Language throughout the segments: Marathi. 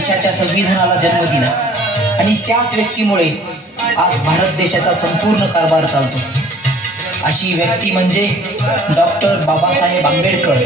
देशाच्या संविधानाला जन्म दिला आणि त्याच व्यक्तीमुळे आज भारत देशाचा संपूर्ण कारभार चालतो. अशी व्यक्ती म्हणजे डॉक्टर बाबासाहेब आंबेडकर.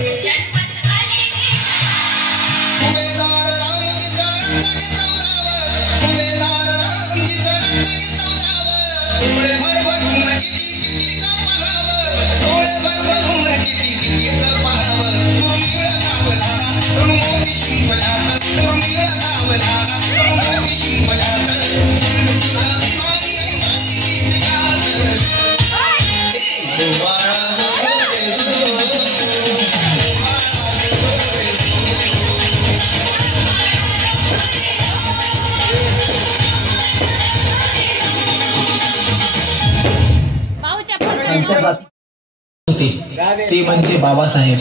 ते म्हणजे बाबासाहेब.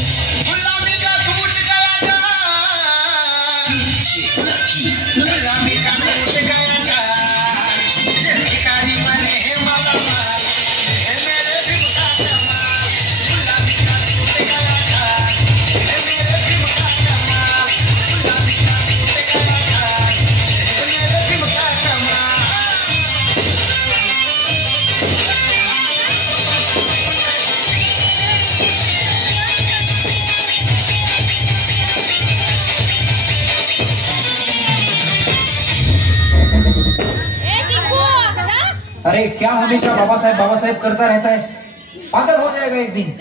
अरे क्या हमेशा बाबा साहेब करता रहता है, पागल हो जाएगा एक दिन.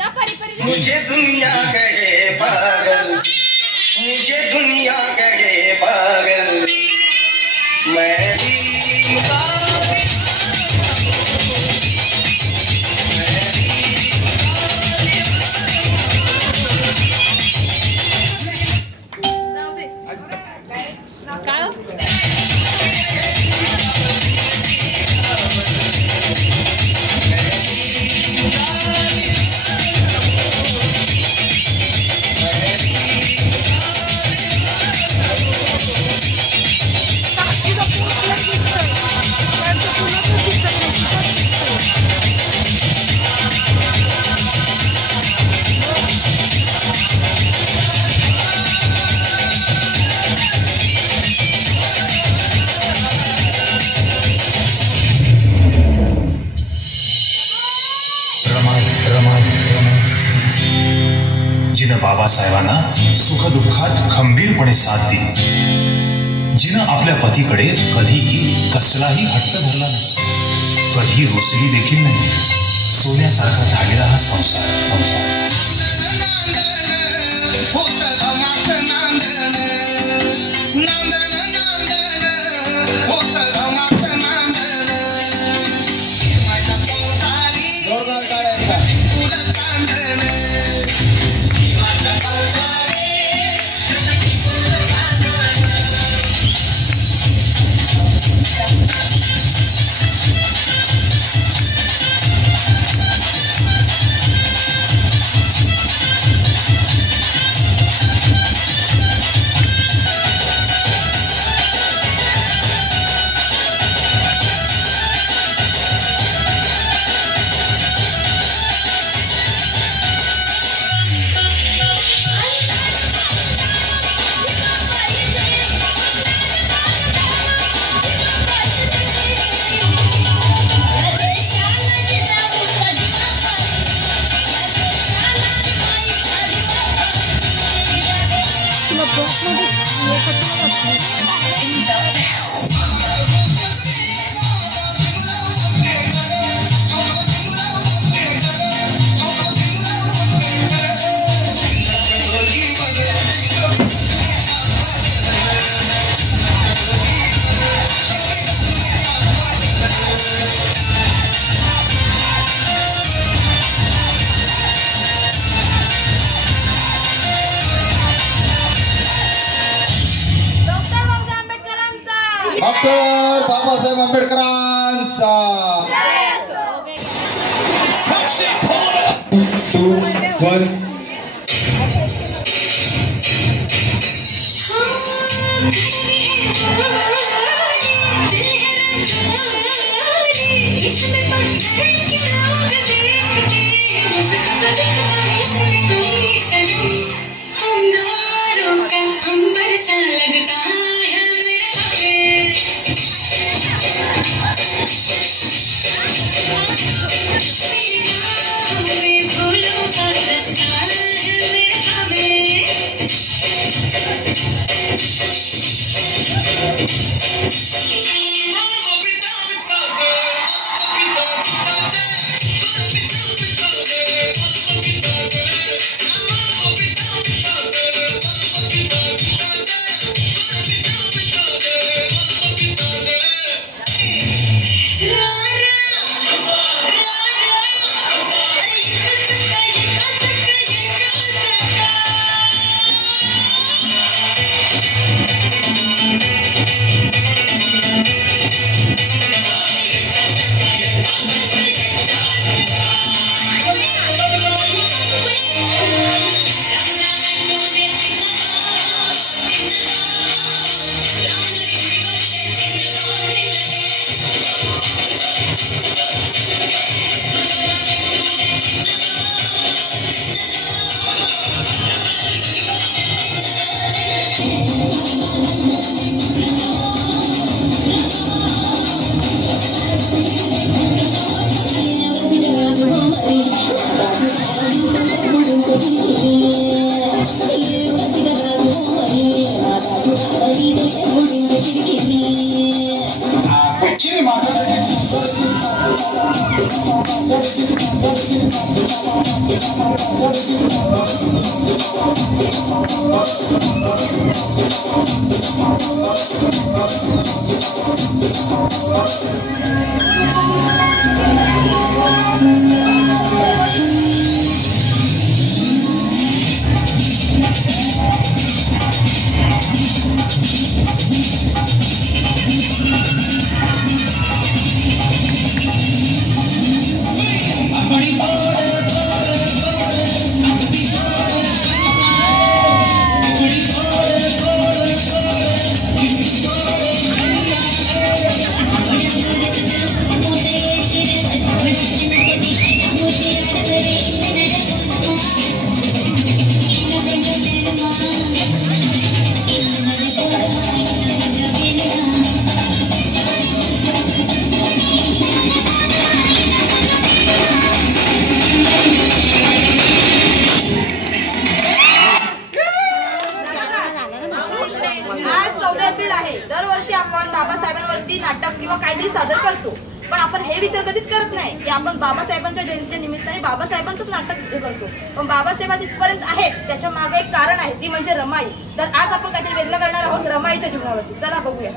मुझे दुनिया कहे पागल, मुझे दुनिया कहे पागल, मैं भी जिनं बाबासाहेबांना सुखदुःखात खंबीरपणे साथ दिली, जिनं आपल्या पतीकडे कधीही कसलाही हट्ट धरला नाही, कधी रुसली देखील नाही, सोन्यासारखा झालेला हा संसार. डॉक्टर बाबासाहेब आंबेडकरांचा. 2, 1 हमदारों का अंबर सा लगता है दरवर्षी आपण बाबासाहेबांवरती नाटक किंवा काहीतरी सादर करतो, पण आपण हे विचार कधीच करत नाही की आपण बाबासाहेबांच्या जयंतीच्या निमित्ताने बाबासाहेबांचंच नाटक करतो. पण बाबासाहेब इथपर्यंत आहेत त्याच्या मागे एक कारण आहे, ती म्हणजे रमाई. तर आज आपण काहीतरी वेगळं करणार आहोत रमाईच्या जीवनावरती. चला बघूया.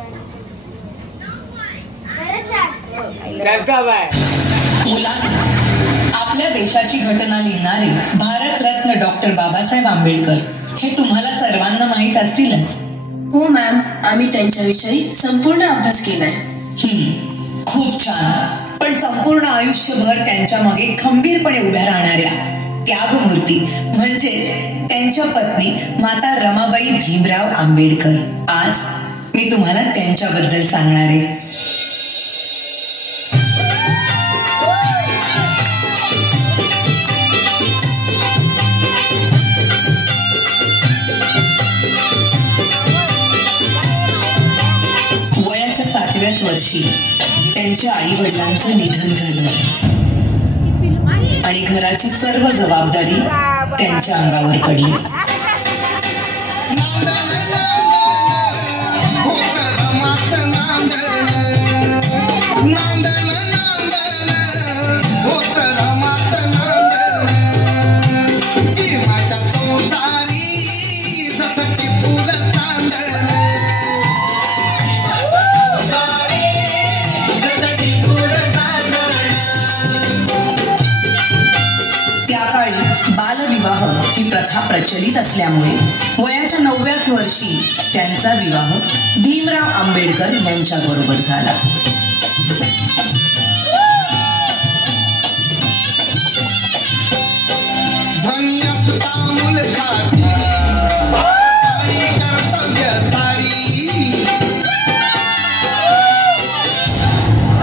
आपल्या देशाची घटना लिहिणारे भारतरत्न डॉक्टर बाबासाहेब आंबेडकर हे तुम्हाला सर्वांना माहीत असतीलच. हो मॅम, आम्ही त्यांच्याविषयी संपूर्ण अभ्यास केलाय. खूप छान. पण संपूर्ण आयुष्यभर त्यांच्या मागे खंबीरपणे उभ्या राहणाऱ्या त्यागमूर्ती म्हणजेच त्यांच्या पत्नी माता रमाबाई भीमराव आंबेडकर आज मी तुम्हाला त्यांच्याबद्दल सांगणार आहे. वयाच्या 7व्याच वर्षी त्यांच्या आई वडिलांचं निधन झालं आणि घराची सर्व जबाबदारी त्यांच्या अंगावर पडली. बालविवाह ही प्रथा प्रचलित असल्यामुळे वयाच्या 9व्याच वर्षी त्यांचा विवाह भीमराव आंबेडकर यांच्या बरोबर झाला.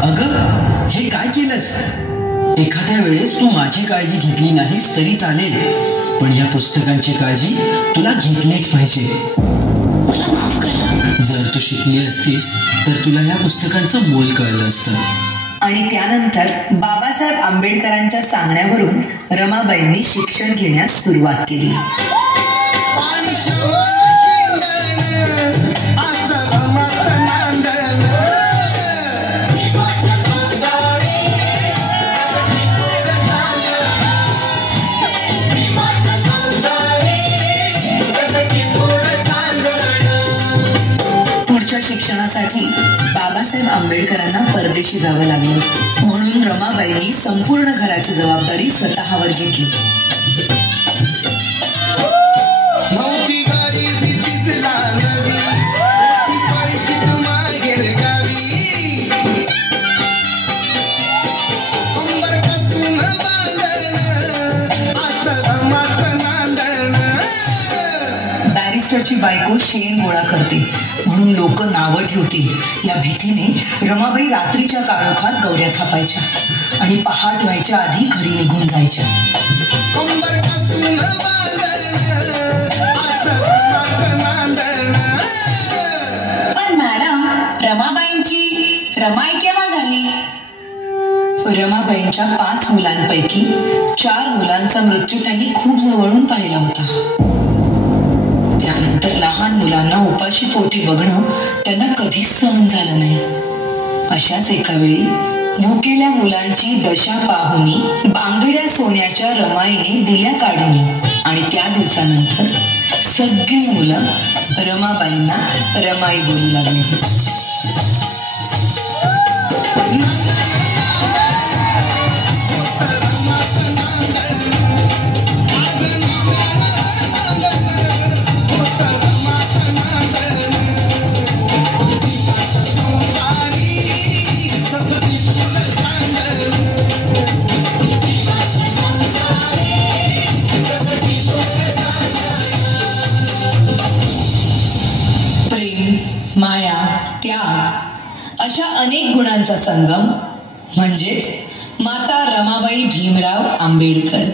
अगं, हे काय केलंस? एखाद्या वेळेस तू माझी काळजी घेतली नाहीस तरी चालेल, पण या पुस्तकांची काळजी तुला घेतलीच पाहिजे. जर तू शिकली असतीस तर तुला या पुस्तकांचं मोल कळलं असतं. आणि त्यानंतर बाबासाहेब आंबेडकरांच्या सांगण्यावरून रमाबाईंनी शिक्षण घेण्यास सुरुवात केली. शिक्षणासाठी बाबासाहेब आंबेडकरांना परदेशी जावं लागलं, म्हणून रमाबाईंनी संपूर्ण घराची जबाबदारी स्वतःवर घेतली. बॅरिस्टरची बायको शेण गोळा करते म्हणून लोक नावं ठेवतील या भीतीने रमाबाई रात्रीच्या काळोखात गौऱ्या थापायच्या आणि पहाट व्हायच्या आधी घरी निघून जायच्या. पण मॅडम, रमाबाईंची रमाई केव्हा झाली? रमाबाईंच्या 5 मुलांपैकी 4 मुलांचा मृत्यू त्यांनी खूप जवळून पाहिला होता. त्यानंतर लहान मुलांना उपाशी पोटी बघणं त्यांना कधीच सहन झालं नाही. अशाच एका वेळी भुकेल्या मुलांची दशा पाहुनी बांगड्या सोन्याच्या रमाईने दिल्या काढून आणि त्या दिवसानंतर सगळी मुलं रमाबाईंना रमाई बोलू लागली. माया, त्याग अशा अनेक गुणांचा संगम म्हणजेच माता रमाबाई भीमराव आंबेडकर.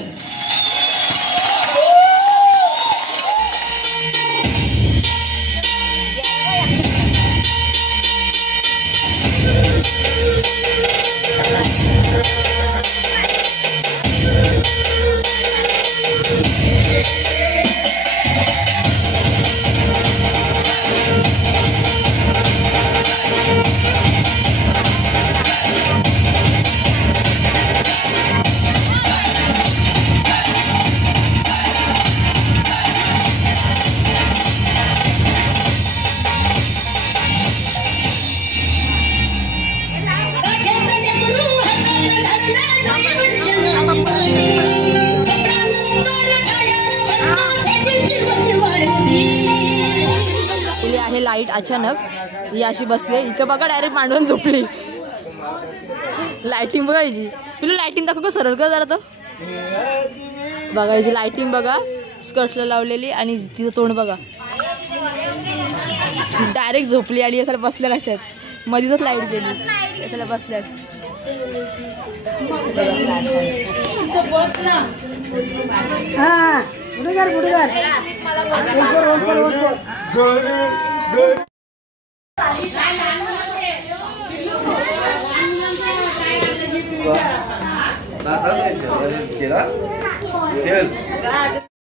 आहे लाईट अचानक ही अशी बसले इथं बघा डायरेक्ट मांडून झोपली. लाइटिंग बघायची तुला लाइटिंग दाखव का सरळ कर जरा तो बघायची लाइटिंग बघा स्कर्टला लावलेली आणि तिचं तोंड बघा डायरेक्ट झोपली आणि याला बसल्या अशाच मधीच लाईट गेली याला बसल्यात. हा